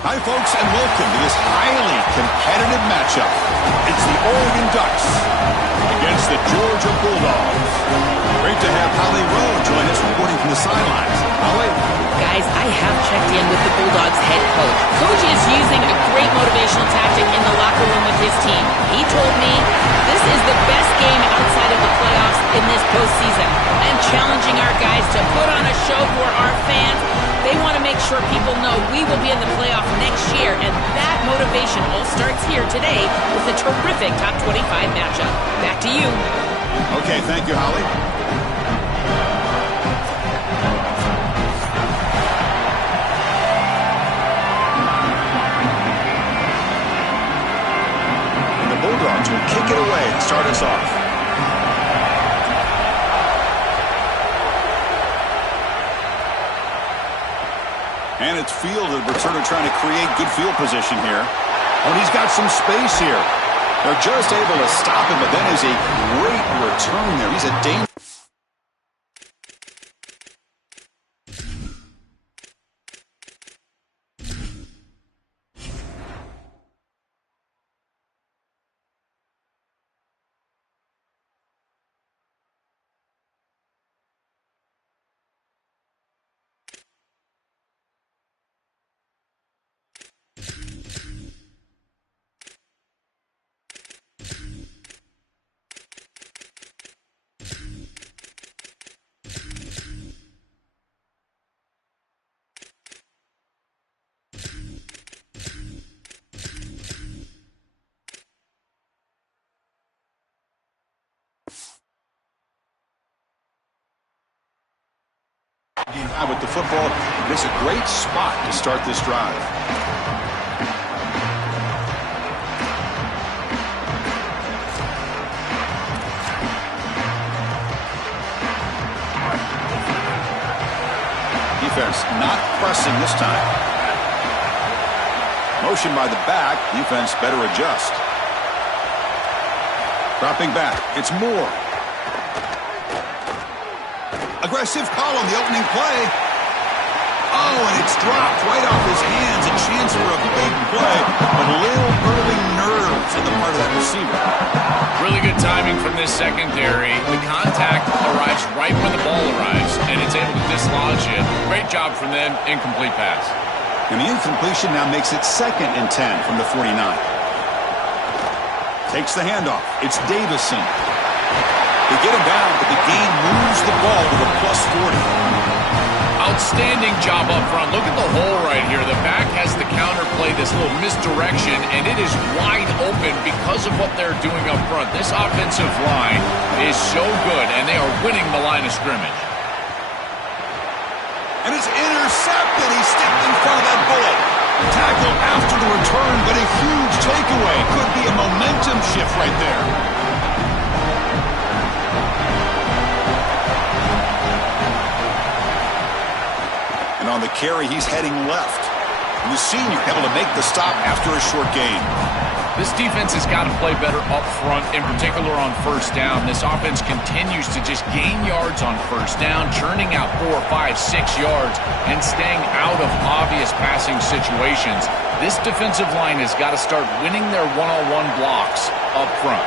Hi, folks, and welcome to this highly competitive matchup. It's the Oregon Ducks against the Georgia Bulldogs. Great to have Holly Rowe join us reporting from the sidelines. Holly? Guys, I have checked in with the Bulldogs head coach. Coach is using a great motivational tactic in the locker room with his team. He told me this is the best game outside of the playoffs in this postseason. And challenging our guys to put on a show for our fans. They want to make sure people know we will be in the playoff next year, and that motivation all starts here today with a terrific top 25 matchup. Back to you. Okay, thank you, Holly. And the Bulldogs will kick it away to start us off. And it's fielded. Returner trying to create good field position here. Oh, and he's got some space here. They're just able to stop him, but that is a great return there. He's a danger. With the football, it's a great spot to start this drive. Defense not pressing this time. Motion by the back. Defense better adjust. Dropping back. It's Moore. Aggressive call on the opening play. Oh, and it's dropped right off his hands. A chance for a big play, but a little early nerves on the part of that receiver. Really good timing from this secondary. The contact arrives right when the ball arrives, and it's able to dislodge it. Great job from them. Incomplete pass. And the incompletion now makes it 2nd and 10 from the 49. Takes the handoff. It's Davison. They get him down, but the game moves the ball to the +40. Outstanding job up front. Look at the hole right here. The back has the counter play, this little misdirection, and it is wide open because of what they're doing up front. This offensive line is so good, and they are winning the line of scrimmage. And it's intercepted. He stepped in front of that bullet. Tackle after the return, but a huge takeaway. Could be a momentum shift right there. And on the carry, he's heading left. And the senior able to make the stop after a short gain. This defense has got to play better up front, in particular on first down. This offense continues to just gain yards on first down, churning out 4, 5, 6 yards, and staying out of obvious passing situations. This defensive line has got to start winning their one-on-one blocks up front.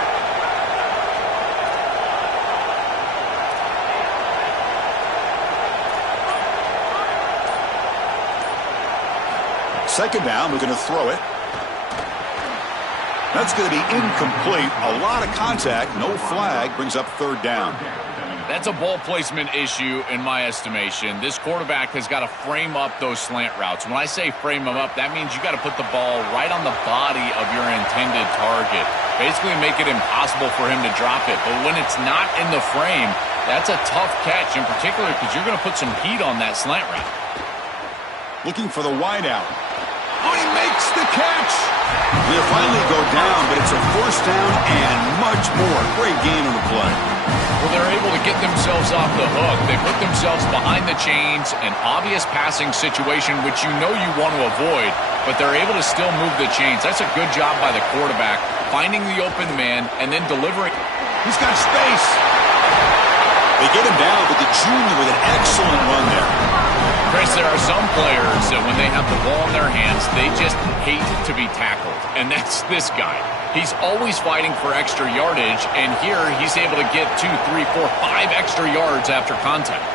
Second down, we're going to throw it. That's going to be incomplete. A lot of contact, no flag, brings up 3rd down. That's a ball placement issue in my estimation. This quarterback has got to frame up those slant routes. When I say frame them up, that means you got to put the ball right on the body of your intended target. Basically make it impossible for him to drop it. But when it's not in the frame, that's a tough catch, in particular because you're going to put some heat on that slant route. Looking for the wideout. Oh, he makes the catch. They'll finally go down, but it's a 1st down and much more. Great gain on the play. Well, they're able to get themselves off the hook. They put themselves behind the chains, an obvious passing situation, which you know you want to avoid, but they're able to still move the chains. That's a good job by the quarterback, finding the open man and then delivering. He's got space. They get him down, but the junior with an excellent run there. Chris, there are some players that when they have the ball in their hands, they just hate to be tackled, and that's this guy. He's always fighting for extra yardage, and here he's able to get 2, 3, 4, 5 extra yards after contact.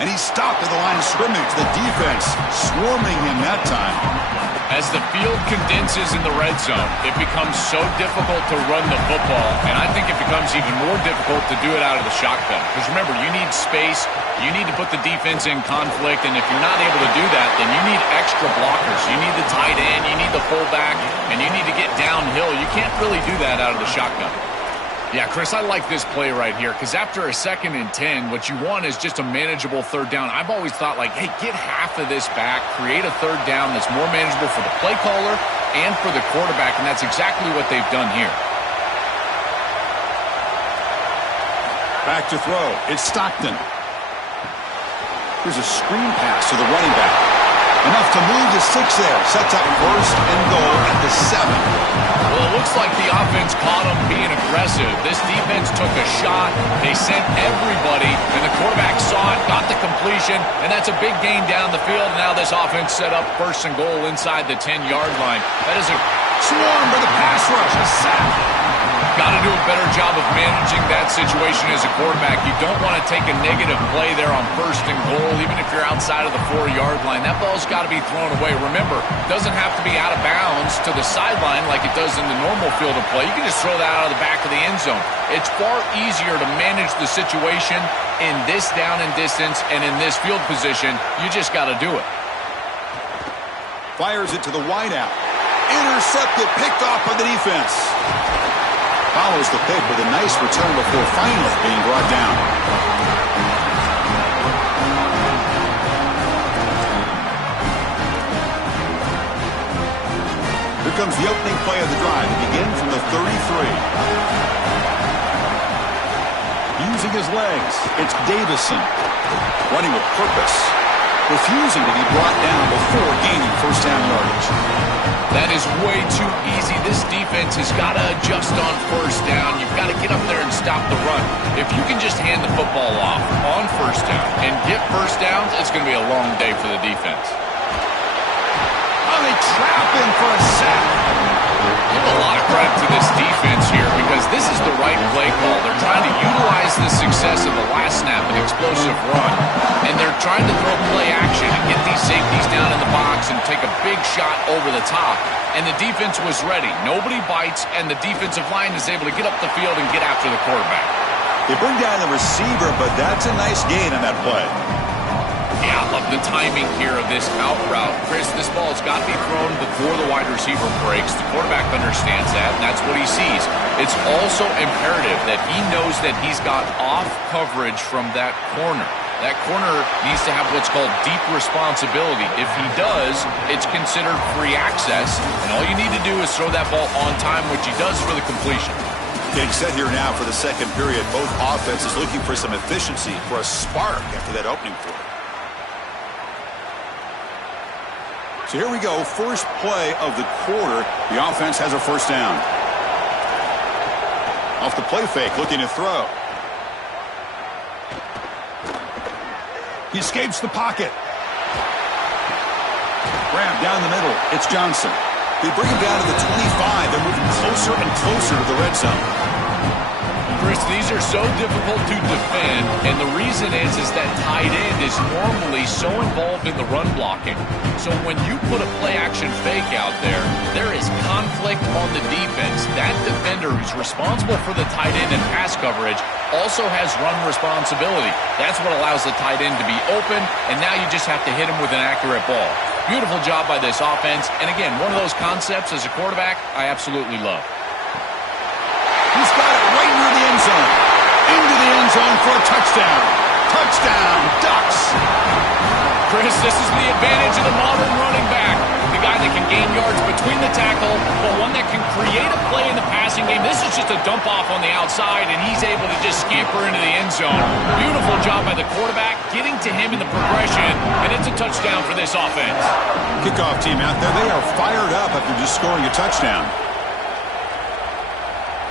And he's stopped at the line of scrimmage. The defense swarming him that time. As the field condenses in the red zone, it becomes so difficult to run the football, and I think it becomes even more difficult to do it out of the shotgun. Because remember, you need space, you need to put the defense in conflict, and if you're not able to do that, then you need extra blockers. You need the tight end, you need the fullback, and you need to get downhill. You can't really do that out of the shotgun. Yeah, Chris, I like this play right here because after a 2nd and 10, what you want is just a manageable 3rd down. I've always thought, like, hey, get half of this back, create a 3rd down that's more manageable for the play caller and for the quarterback, and that's exactly what they've done here. Back to throw. It's Stockton. Here's a screen pass to the running back. Enough to move the 6 there. Sets up 1st and goal at the 7. Well, it looks like the offense caught them being aggressive. This defense took a shot. They sent everybody, and the quarterback saw it, got the completion, and that's a big gain down the field. Now this offense set up 1st and goal inside the 10-yard line. That is a swarm by the pass rush. A sack. Got to do a better job of managing that situation as a quarterback. You don't want to take a negative play there on 1st and goal, even if you're outside of the 4-yard line. That ball's got to be thrown away. Remember, it doesn't have to be out of bounds to the sideline like it does in the normal field of play. You can just throw that out of the back of the end zone. It's far easier to manage the situation in this down and distance and in this field position. You just got to do it. Fires it to the wideout. Intercepted, picked off by the defense. Follows the pick with a nice return before finally being brought down. Here comes the opening play of the drive. It begins from the 33. Using his legs, it's Davison. Running with purpose. Refusing to be brought down before gaining 1st down yardage. That is way too easy. This defense has got to adjust on 1st down. You've got to get up there and stop the run. If you can just hand the football off on 1st down and get 1st downs, it's going to be a long day for the defense. Oh, they trap him for a sack. Give a lot of credit to this defense here because this is the right play call. They're trying to utilize the success of the last snap, an explosive run, and they're trying to throw play action and get these safeties down in the box and take a big shot over the top. And the defense was ready. Nobody bites, and the defensive line is able to get up the field and get after the quarterback. They bring down the receiver, but that's a nice gain on that play. Yeah, I love the timing here of this out route. Chris, this ball's got to be thrown before the wide receiver breaks. The quarterback understands that, and that's what he sees. It's also imperative that he knows that he's got off coverage from that corner. That corner needs to have what's called deep responsibility. If he does, it's considered free access, and all you need to do is throw that ball on time, which he does for the completion. Getting set here now for the 2nd period. Both offenses looking for some efficiency, for a spark after that opening quarter. So here we go, 1st play of the quarter. The offense has a 1st down. Off the play fake, looking to throw. He escapes the pocket. Grab down the middle. It's Johnson. They bring him down to the 25. They're moving closer and closer to the red zone. Chris, these are so difficult to defend, and the reason is that tight end is normally so involved in the run blocking. So when you put a play-action fake out there, there is conflict on the defense. That defender who's responsible for the tight end and pass coverage also has run responsibility. That's what allows the tight end to be open, and now you just have to hit him with an accurate ball. Beautiful job by this offense, and again, one of those concepts as a quarterback I absolutely love. He's got it right near the end zone. Into the end zone for a touchdown. Touchdown, Ducks. Chris, this is the advantage of the modern running back. The guy that can gain yards between the tackle, but one that can create a play in the passing game. This is just a dump off on the outside, and he's able to just scamper into the end zone. Beautiful job by the quarterback, getting to him in the progression, and it's a touchdown for this offense. Kickoff team out there, they are fired up after just scoring a touchdown.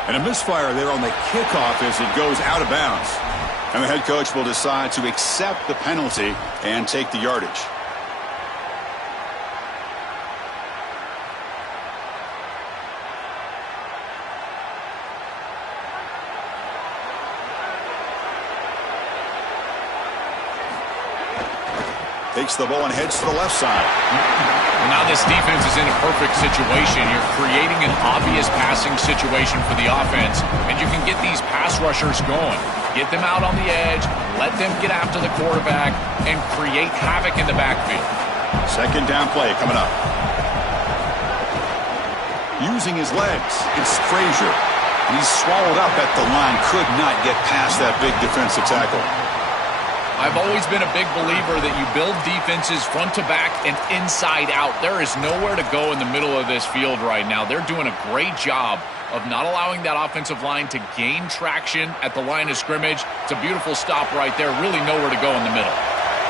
And a misfire there on the kickoff as it goes out of bounds. And the head coach will decide to accept the penalty and take the yardage. Takes the ball and heads to the left side. Now this defense is in a perfect situation. You're creating an obvious passing situation for the offense, and you can get these pass rushers going. Get them out on the edge, let them get after the quarterback, and create havoc in the backfield. Second down play coming up. Using his legs, it's Frazier. And he's swallowed up at the line, could not get past that big defensive tackle. I've always been a big believer that you build defenses front to back and inside out. There is nowhere to go in the middle of this field right now. They're doing a great job of not allowing that offensive line to gain traction at the line of scrimmage. It's a beautiful stop right there. Really nowhere to go in the middle.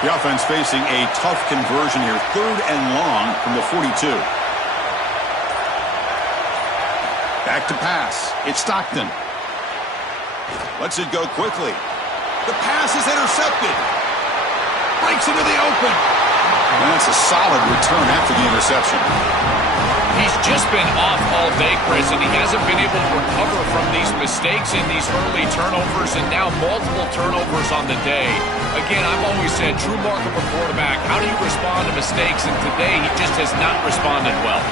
The offense facing a tough conversion here. 3rd and long from the 42. Back to pass. It's Stockton. Lets it go quickly. The pass is intercepted. Breaks into the open. And that's a solid return after the interception. He's just been off all day, Chris, and he hasn't been able to recover from these mistakes in these early turnovers, and now multiple turnovers on the day. Again, I've always said, true mark of a quarterback, how do you respond to mistakes? And today, he just has not responded well.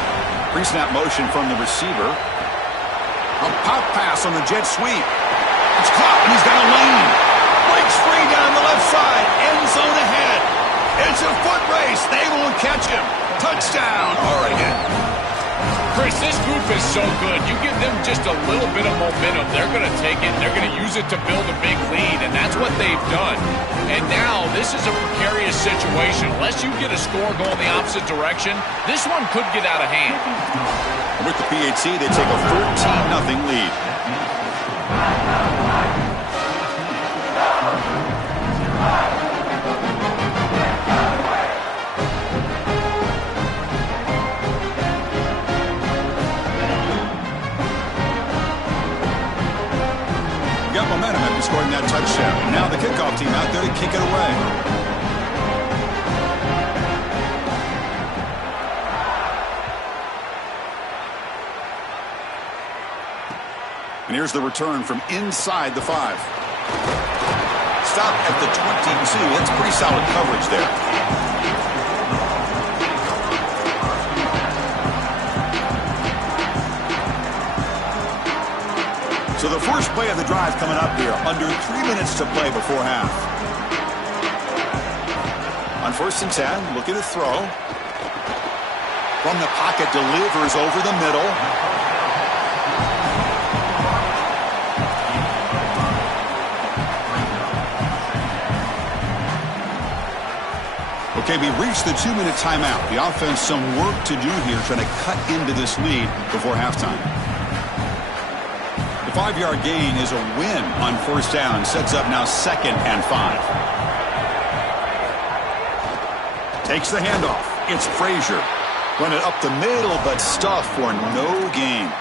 Pre-snap motion from the receiver. A pop pass on the jet sweep. It's caught, and he's got a lane. Breaks free down the left side. End zone ahead. It's a foot race. They will catch him. Touchdown, Oregon. Chris, this group is so good. You give them just a little bit of momentum, they're going to take it, and they're going to use it to build a big lead, and that's what they've done. And now, this is a precarious situation. Unless you get a score going the opposite direction, this one could get out of hand. With the PAT, they take a 14-0 lead. Got momentum after scoring that touchdown. Now the kickoff team out there to kick it away. And here's the return from inside the 5. Stop at the 22. That's pretty solid coverage there. So the first play of the drive coming up here. Under 3 minutes to play before half. On 1st and 10, looking to throw. From the pocket, delivers over the middle. Okay, we reached the 2-minute timeout. The offense some work to do here, trying to cut into this lead before halftime. The 5-yard gain is a win on 1st down. Sets up now 2nd and 5. Takes the handoff. It's Frazier. Run it up the middle, but stuffed for no gain.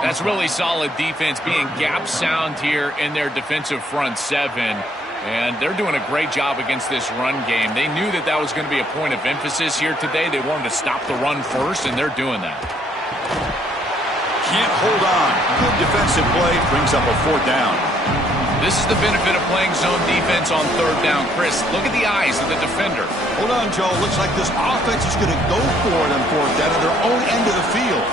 That's really solid defense, being gap sound here in their defensive front 7. And they're doing a great job against this run game. They knew that that was going to be a point of emphasis here today. They wanted to stop the run first, and they're doing that. Can't hold on. Good defensive play brings up a 4th down. This is the benefit of playing zone defense on 3rd down. Chris, look at the eyes of the defender. Hold on, Joe. Looks like this offense is going to go for it on 4th down at their own end of the field.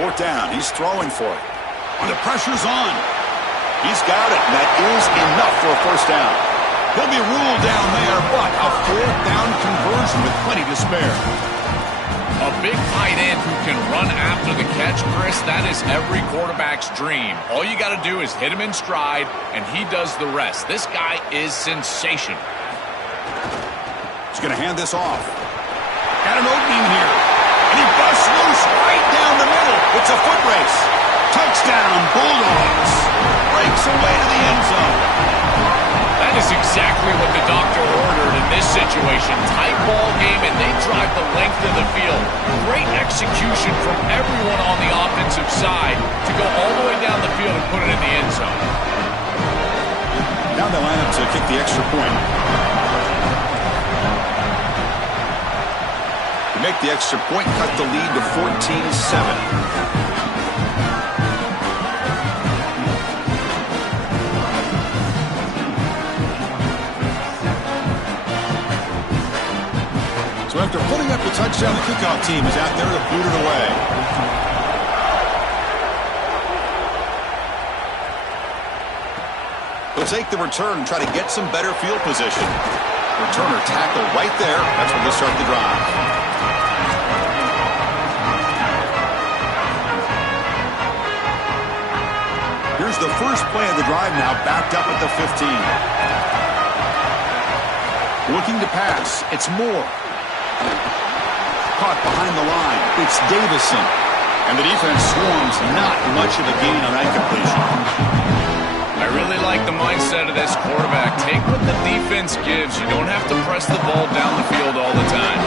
Fourth down. He's throwing for it. And the pressure's on. He's got it. And that is enough for a 1st down. He'll be ruled down there, but a 4th down conversion with plenty to spare. A big tight end who can run after the catch, Chris, that is every quarterback's dream. All you got to do is hit him in stride, and he does the rest. This guy is sensational. He's going to hand this off. Got an opening here. And he busts loose right down the middle. It's a foot race. Touchdown, Bulldogs. Breaks away to the end zone. That is exactly what the doctor ordered in this situation. Tight ball game, and they drive the length of the field. Great execution from everyone on the offensive side to go all the way down the field and put it in the end zone. Now they line up to kick the extra point. To make the extra point, cut the lead to 14-7. So after putting up the touchdown, the kickoff team is out there to boot it away. They'll take the return and try to get some better field position. Returner tackle right there. That's where they'll start the drive. Here's the first play of the drive now, backed up at the 15. Looking to pass. It's Moore. Caught behind the line. It's Davison. And the defense swarms. Not much of a gain on that completion. I really like the mindset of this quarterback. Take what the defense gives. You don't have to press the ball down the field all the time.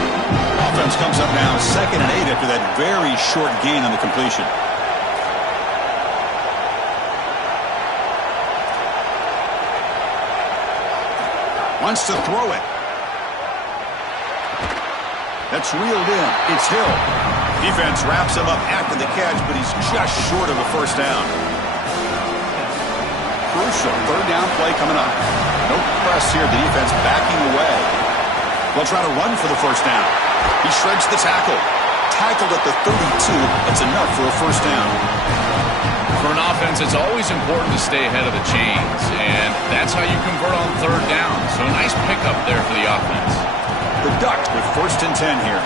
Offense comes up now 2nd and 8 after that very short gain on the completion. Wants to throw it. That's reeled in. It's Hill. Defense wraps him up after the catch, but he's just short of a first down. Crucial 3rd down play coming up. No press here. The defense backing away. They'll try to run for the first down. He shreds the tackle. Tackled at the 32. That's enough for a first down. For an offense, it's always important to stay ahead of the chains, and that's how you convert on 3rd down. So a nice pickup there for the offense. The Ducks with 1st and 10 here.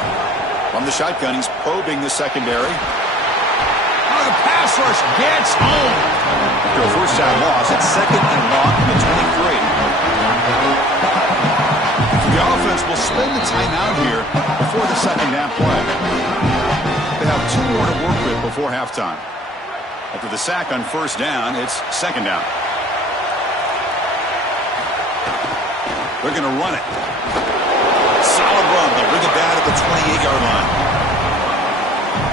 From the shotgun, he's probing the secondary. Oh, the pass rush gets home. After a first down loss, it's 2nd and long from the 23. The offense will spend the timeout here before the 2nd down play. They have 2 more to work with before halftime. After the sack on 1st down, it's 2nd down. They're going to run it. Solid run. They bring it down at the 28-yard line.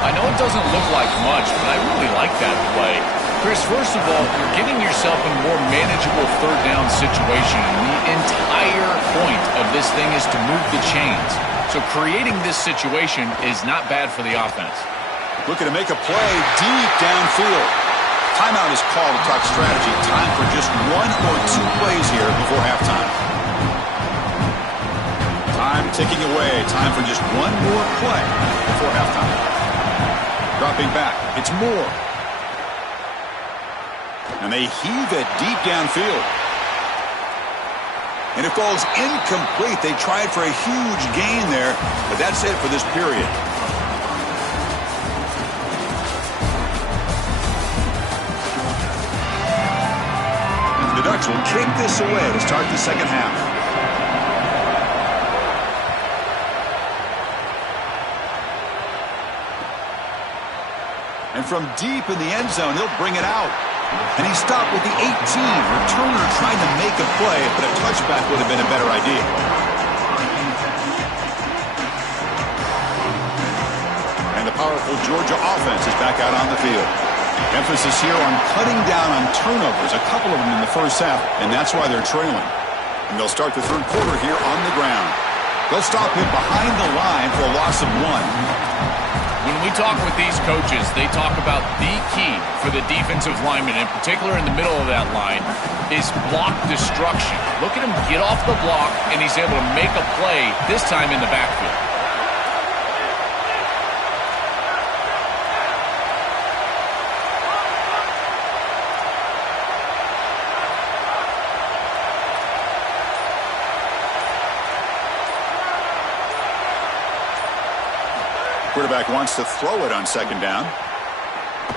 I know it doesn't look like much, but I really like that play. Chris, first of all, you're getting yourself in a more manageable 3rd down situation. And the entire point of this thing is to move the chains. So creating this situation is not bad for the offense. Looking to make a play deep downfield. Timeout is called to talk strategy. Time for just 1 or 2 plays here before halftime. Time ticking away. Time for just 1 more play before halftime. Dropping back. It's Moore. And they heave it deep downfield. And it falls incomplete. They tried for a huge gain there, but that's it for this period. And the Ducks will kick this away to start the 2nd half. And from deep in the end zone, he'll bring it out. And he stopped with the 18. Returner trying to make a play, but a touchback would have been a better idea. And the powerful Georgia offense is back out on the field. Emphasis here on cutting down on turnovers, a couple of them in the first half, and that's why they're trailing. And they'll start the 3rd quarter here on the ground. They'll stop him behind the line for a loss of 1. When we talk with these coaches, they talk about the key for the defensive lineman, in particular in the middle of that line, is block destruction. Look at him get off the block, and he's able to make a play, this time in the backfield. Quarterback wants to throw it on second down.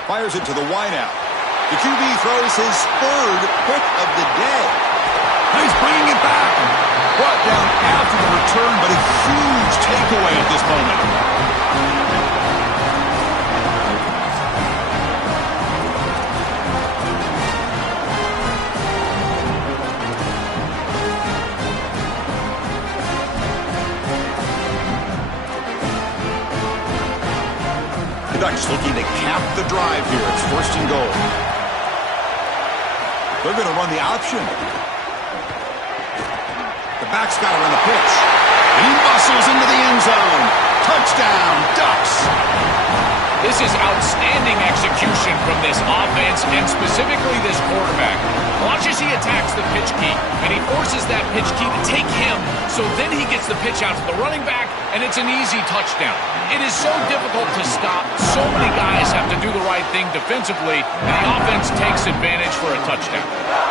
Fires it to the wideout. The QB throws his third pick of the day. He's bringing it back. Brought down after the return, but a huge takeaway at this moment. The Ducks looking to cap the drive here. It's first and goal. They're going to run the option. The back's got to run the pitch. And he muscles into the end zone. Touchdown, Ducks. This is outstanding execution from this offense and specifically this quarterback. Watch as he attacks the pitch key, and he forces that pitch key to take him, so then he gets the pitch out to the running back, and it's an easy touchdown. It is so difficult to stop. So many guys have to do the right thing defensively, and the offense takes advantage for a touchdown.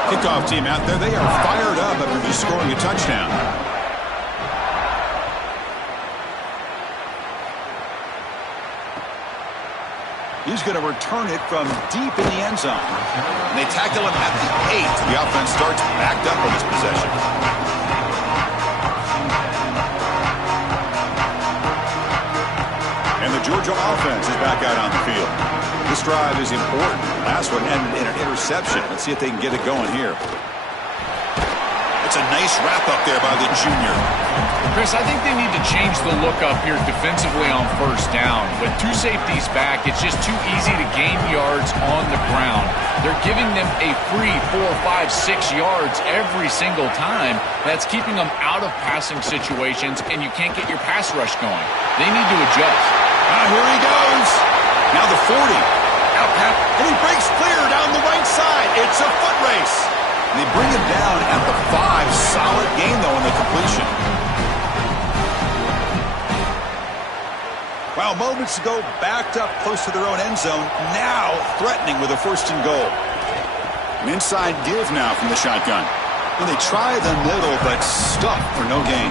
Kickoff team out there, they are fired up after just scoring a touchdown. He's going to return it from deep in the end zone. And they tackle him at the 8. The offense starts backed up on this possession. And the Georgia offense is back out on the field. This drive is important. Last one ended in an interception. Let's see if they can get it going here. It's a nice wrap up there by the junior. Chris, I think they need to change the look up here defensively on first down. With two safeties back, it's just too easy to gain yards on the ground. They're giving them a free 4, 5, 6 yards every single time. That's keeping them out of passing situations, and you can't get your pass rush going. They need to adjust. Here he goes. Now the 40. Out pat, and he breaks clear down the right side. It's a foot race. And they bring him down at the 5. Solid gain, though, in the completion. Well, moments ago, backed up close to their own end zone. Now threatening with a first and goal. An inside give now from the shotgun. And they try the middle, but stuck for no gain.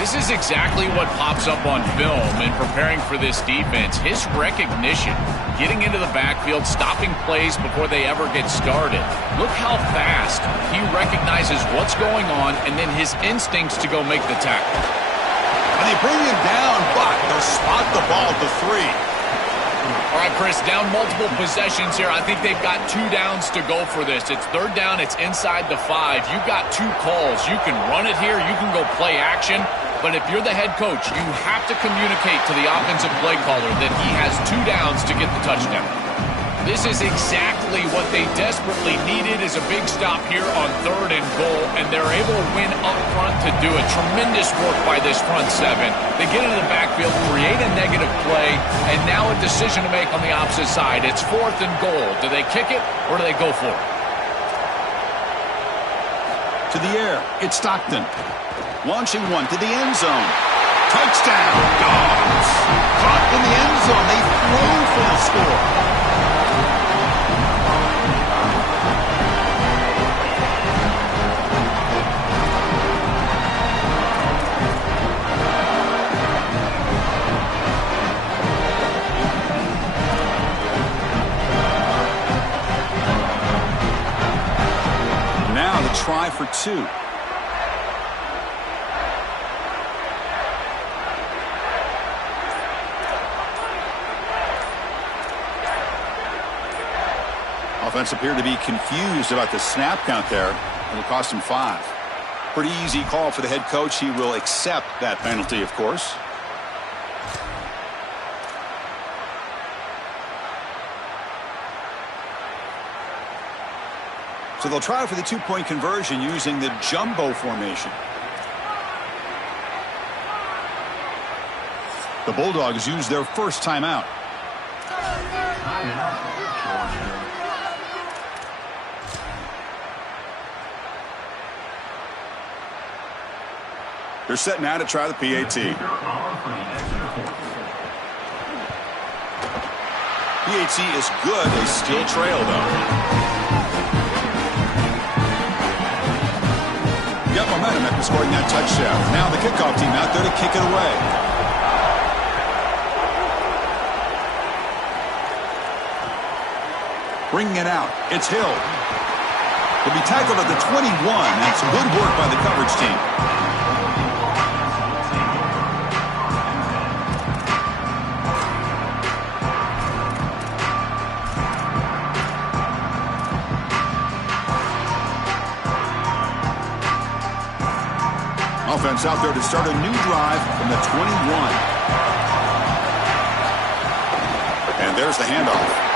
This is exactly what pops up on film in preparing for this defense. His recognition, getting into the backfield, stopping plays before they ever get started. Look how fast he recognizes what's going on and then his instincts to go make the tackle. And they bring him down, but they'll spot the ball at the 3. All right, Chris, down multiple possessions here. I think they've got 2 downs to go for this. It's third down. It's inside the 5. You've got 2 calls. You can run it here. You can go play action. But if you're the head coach, you have to communicate to the offensive play caller that he has 2 downs to get the touchdown. This is exactly what they desperately needed, is a big stop here on third and goal, and they're able to win up front to do it. Tremendous work by this front 7. They get into the backfield, create a negative play, and now a decision to make on the opposite side. It's fourth and goal. Do they kick it or do they go for it? To the air, it's Stockton. Launching one to the end zone. Touchdown, Dogs. Caught in the end zone. They throw for the score. Now the try for 2. Offense appeared to be confused about the snap count there. It'll cost him 5. Pretty easy call for the head coach. He will accept that penalty, of course. So they'll try for the 2-point conversion using the jumbo formation. The Bulldogs use their first timeout. They're set now to try the PAT. PAT is good. They still trail, though. Got momentum after scoring that touchdown. Now the kickoff team out there to kick it away. Bringing it out. It's Hill. He'll be tackled at the 21. That's good work by the coverage team. Offense out there to start a new drive from the 21. And there's the handoff.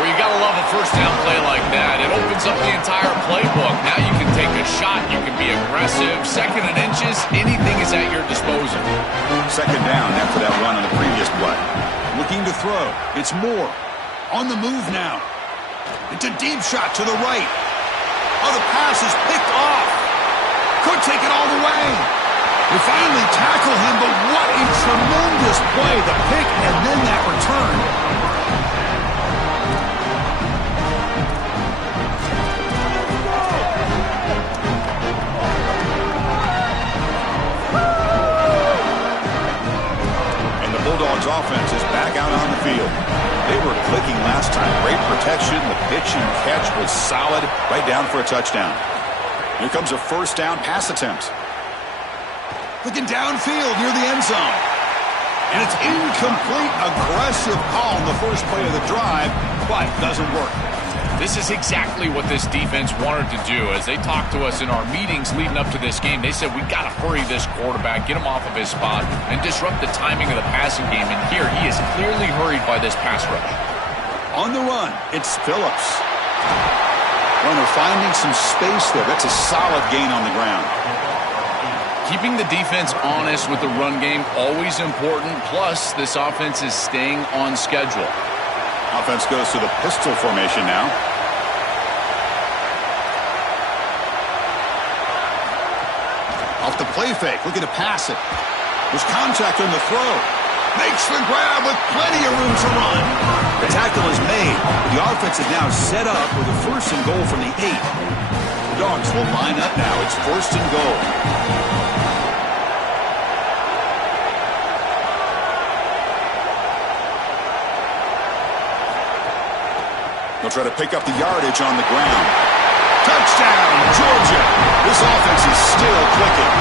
Well, you got to love a first down play like that. It opens up the entire playbook. Now you can take a shot. You can be aggressive. 2nd and inches, anything is at your disposal. 2nd down after that run on the previous play. Looking to throw. It's Moore. On the move now. It's a deep shot to the right. Oh, the pass is picked off. Could take it all the way. They finally tackle him, but what a tremendous play. The pick and then that return. And the Bulldogs offense is back out on the field. They were clicking last time. Great protection. The pitch and catch was solid. Right down for a touchdown. Here comes a first down pass attempt. Looking downfield near the end zone. And it's incomplete. Aggressive call on the first play of the drive, but doesn't work. This is exactly what this defense wanted to do. As they talked to us in our meetings leading up to this game, they said, we got to hurry this quarterback, get him off of his spot, and disrupt the timing of the passing game. And here, he is clearly hurried by this pass rush. On the run, it's Phillips. Runner finding some space there. That's a solid gain on the ground. Keeping the defense honest with the run game, always important. Plus, this offense is staying on schedule. Offense goes to the pistol formation now. Off the play fake, looking to pass it. There's contact on the throw. Makes the grab with plenty of room to run. The tackle is made. The offense is now set up with a 1st and goal from the 8. The Dogs will line up now. It's 1st and goal. They'll try to pick up the yardage on the ground. Touchdown, Georgia. This offense is still clicking.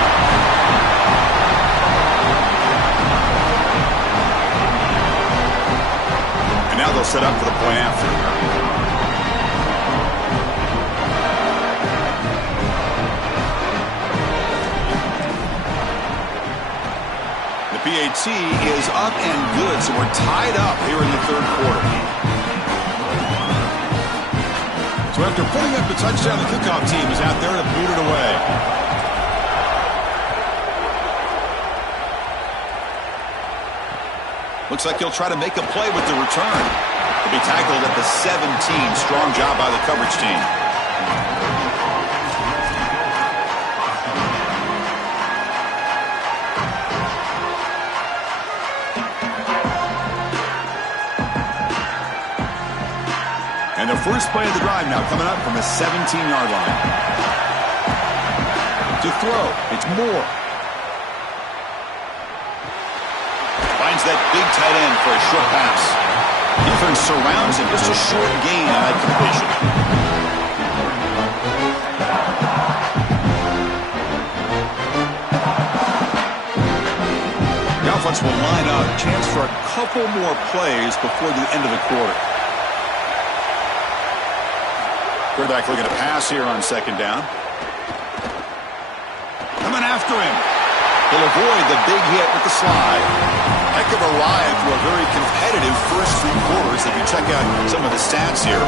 Now they'll set up for the point after. The PAT is up and good, so we're tied up here in the 3rd quarter. So after putting up the touchdown, the kickoff team is out there to boot it away. Looks like he'll try to make a play with the return. He'll be tackled at the 17. Strong job by the coverage team. And the first play of the drive now coming up from the 17-yard line. To throw, it's Moore. Finds that big tight end for a short pass. Defense surrounds him. Just a short gain on that completion. The offense will line up. Chance for a couple more plays before the end of the quarter. Quarterback looking to pass here on 2nd down. Coming after him. He'll avoid the big hit with the slide. Heck of a ride through a very competitive first 3 quarters if you check out some of the stats here.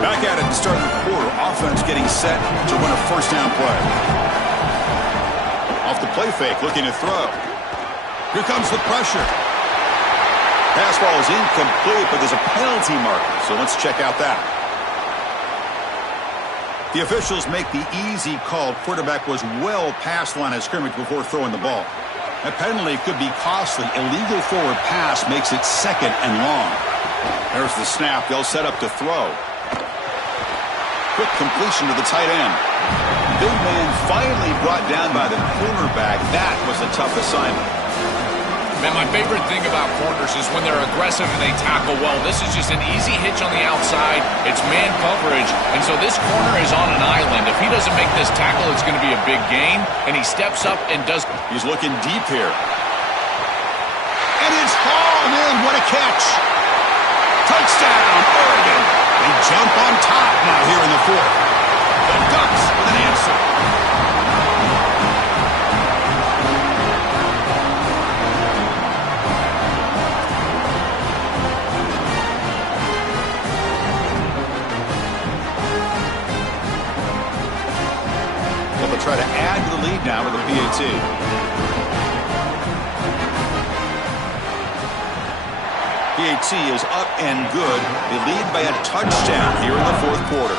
Back at it to start the quarter. Offense getting set to run a first down play. Off the play fake, looking to throw. Here comes the pressure. Pass ball is incomplete, but there's a penalty marker, so let's check out that. The officials make the easy call. Quarterback was well past the line of scrimmage before throwing the ball. That penalty could be costly. Illegal forward pass makes it 2nd and long. There's the snap. They'll set up to throw. Quick completion to the tight end. big man finally brought down by the cornerback. That was a tough assignment. Man, my favorite thing about corners is when they're aggressive and they tackle well. This is just an easy hitch on the outside. It's man coverage, and so this corner is on an island. If he doesn't make this tackle, it's going to be a big gain, and he steps up and does. He's looking deep here. And it's hauled in. What a catch. Touchdown, Oregon. They jump on top now here in the fourth. The Ducks with an answer. They'll try to add to the lead now with a PAT. PAT is up and good. They lead by a touchdown here in the fourth quarter.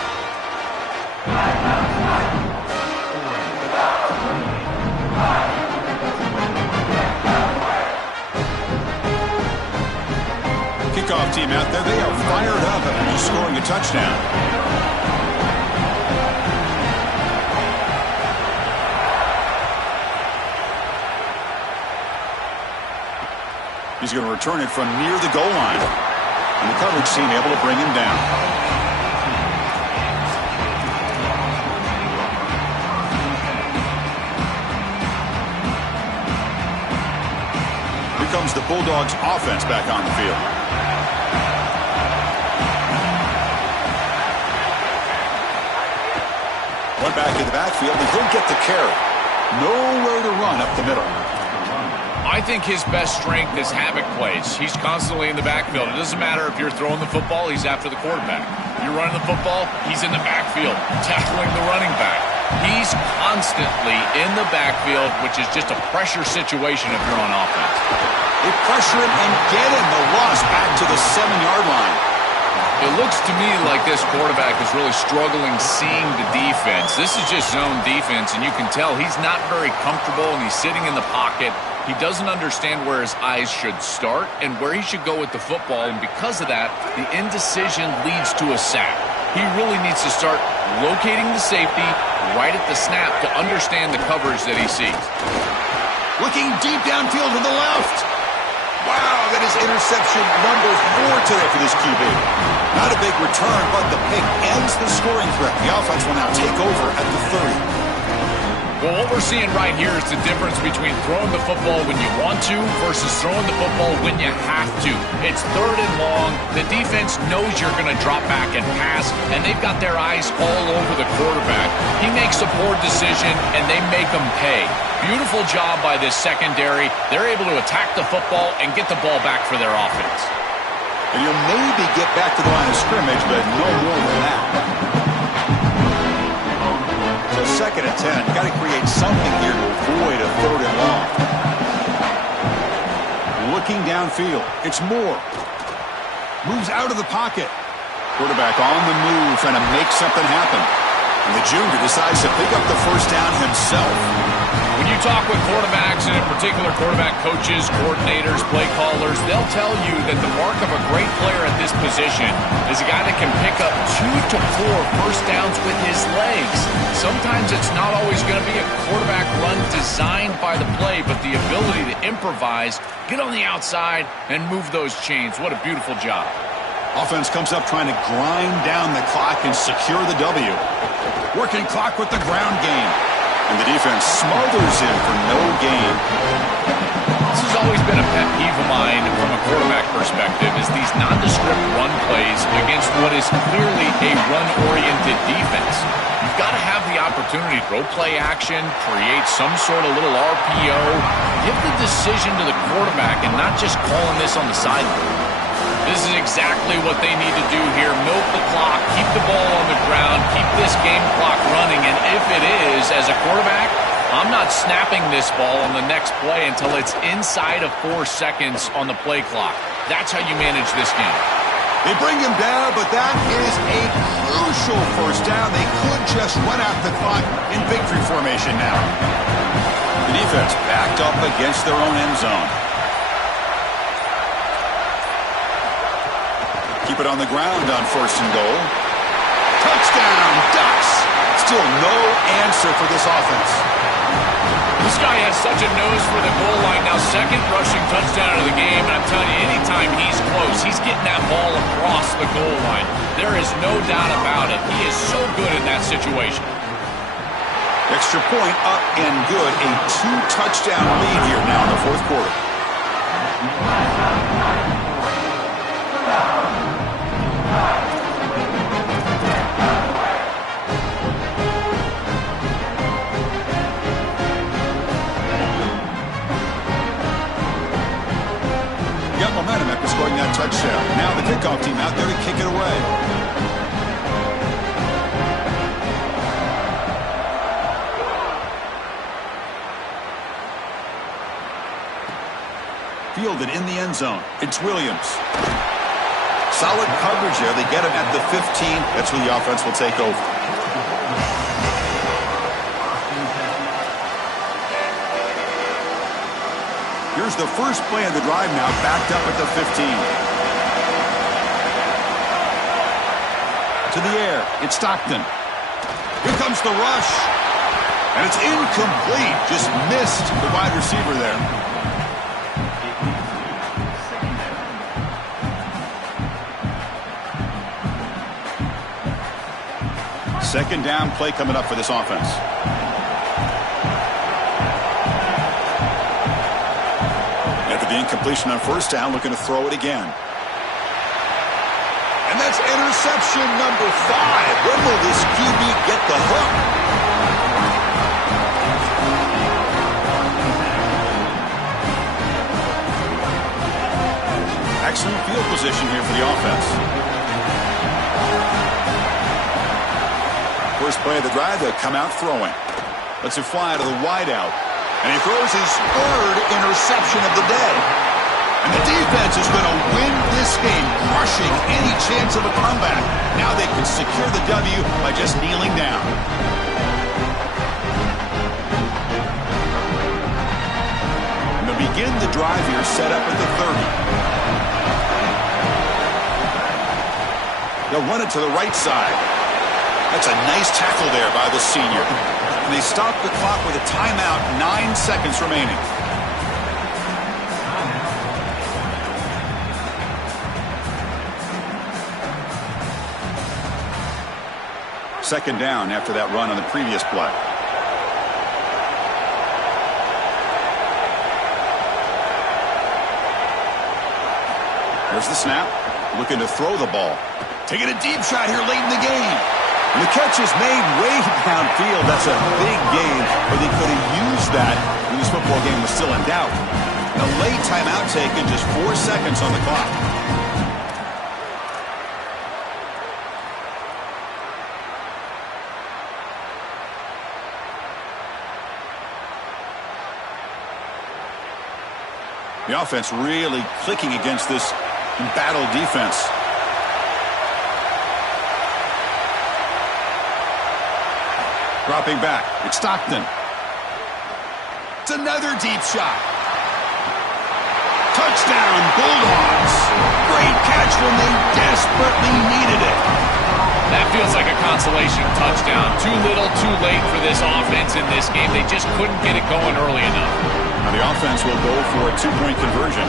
Kickoff team out there. They are fired up after scoring a touchdown. He's going to return it from near the goal line. And the coverage team able to bring him down. Here comes the Bulldogs offense back on the field. One back in the backfield, and he'll get the carry. Nowhere to run up the middle. I think his best strength is havoc plays. He's constantly in the backfield. It doesn't matter if you're throwing the football, he's after the quarterback. You're running the football, he's in the backfield, tackling the running back. He's constantly in the backfield, which is just a pressure situation if you're on offense. They pressure him and get him. The loss back to the 7-yard line. It looks to me like this quarterback is really struggling seeing the defense. This is just zone defense, and you can tell he's not very comfortable, and he's sitting in the pocket. He doesn't understand where his eyes should start and where he should go with the football, and because of that, the indecision leads to a sack. He really needs to start locating the safety right at the snap to understand the coverage that he sees. Looking deep downfield to the left. Wow, that is interception number 4 today for this QB. Not a big return, but the pick ends the scoring threat. The offense will now take over at the 30. Well, what we're seeing right here is the difference between throwing the football when you want to versus throwing the football when you have to. It's 3rd and long. The defense knows you're going to drop back and pass, and they've got their eyes all over the quarterback. He makes a poor decision, and they make him pay. Beautiful job by this secondary. They're able to attack the football and get the ball back for their offense. And you'll maybe get back to the line of scrimmage, but no more than that. So 2nd and 10. Got to create something here to avoid a 3rd and long. Looking downfield. It's Moore. Moves out of the pocket. Quarterback on the move, trying to make something happen. And the junior decides to pick up the first down himself. When you talk with quarterbacks, and in particular quarterback coaches, coordinators, play callers, they'll tell you that the mark of a great player at this position is a guy that can pick up 2 to 4 first downs with his legs. Sometimes it's not always going to be a quarterback run designed by the play, but the ability to improvise, get on the outside, and move those chains. What a beautiful job. Offense comes up trying to grind down the clock and secure the W. Working clock with the ground game. And the defense smothers him for no gain. This has always been a pet peeve of mine from a quarterback perspective, is these nondescript run plays against what is clearly a run-oriented defense. You've got to have the opportunity to throw play action, create some sort of little RPO, give the decision to the quarterback and not just calling this on the sideline. This is exactly what they need to do here. Milk the clock, keep the ball on the ground, keep this game clock running, and if it is, as a quarterback, I'm not snapping this ball on the next play until it's inside of 4 seconds on the play clock. That's how you manage this game. They bring him down, but that is a crucial first down. They could just run out the clock in victory formation now. The defense backed up against their own end zone. Keep it on the ground on 1st and goal. Touchdown, Ducks. Still no answer for this offense. This guy has such a nose for the goal line. Now, second rushing touchdown of the game, and I'm telling you, anytime he's close, he's getting that ball across the goal line. There is no doubt about it. He is so good in that situation. Extra point up and good. A 2-touchdown lead here now in the fourth quarter. Got momentum after scoring that touchdown. Now the kickoff team out there to kick it away. Fielded in the end zone. It's Williams. Solid coverage there. They get him at the 15. That's where the offense will take over. Here's the first play of the drive now, backed up at the 15. To the air. It's Stockton. Here comes the rush. And it's incomplete. Just missed the wide receiver there. Second down play coming up for this offense. After the incompletion on first down, looking to throw it again. And that's interception number 5. When will this QB get the hook? Excellent field position here for the offense. First play of the drive, they'll come out throwing. Lets it fly to the wideout. And he throws his 3rd interception of the day. And the defense is going to win this game, crushing any chance of a comeback. Now they can secure the W by just kneeling down. And they'll begin the drive here, set up at the 30. They'll run it to the right side. That's a nice tackle there by the senior. And they stop the clock with a timeout, 9 seconds remaining. Second down after that run on the previous play. There's the snap. Looking to throw the ball. Taking a deep shot here late in the game. And the catch is made way downfield. That's a big gain, but they could have used that when this football game was still in doubt. And a late timeout taken, just 4 seconds on the clock. The offense really clicking against this embattled defense. Dropping back. It's Stockton. It's another deep shot. Touchdown, Bulldogs. Great catch when they desperately needed it. That feels like a consolation touchdown. Too little, too late for this offense in this game. They just couldn't get it going early enough. Now the offense will go for a 2-point conversion.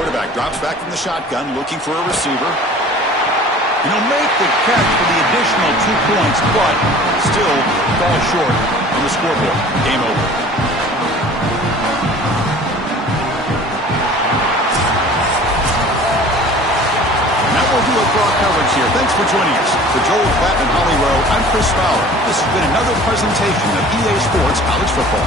Quarterback drops back from the shotgun, looking for a receiver. And he'll make the catch for the additional 2 points, but still falls short on the scoreboard. Game over. And that will do it for our coverage here. Thanks for joining us. For Joel Platt and Holly Rowe, I'm Chris Fowler. This has been another presentation of EA Sports College Football.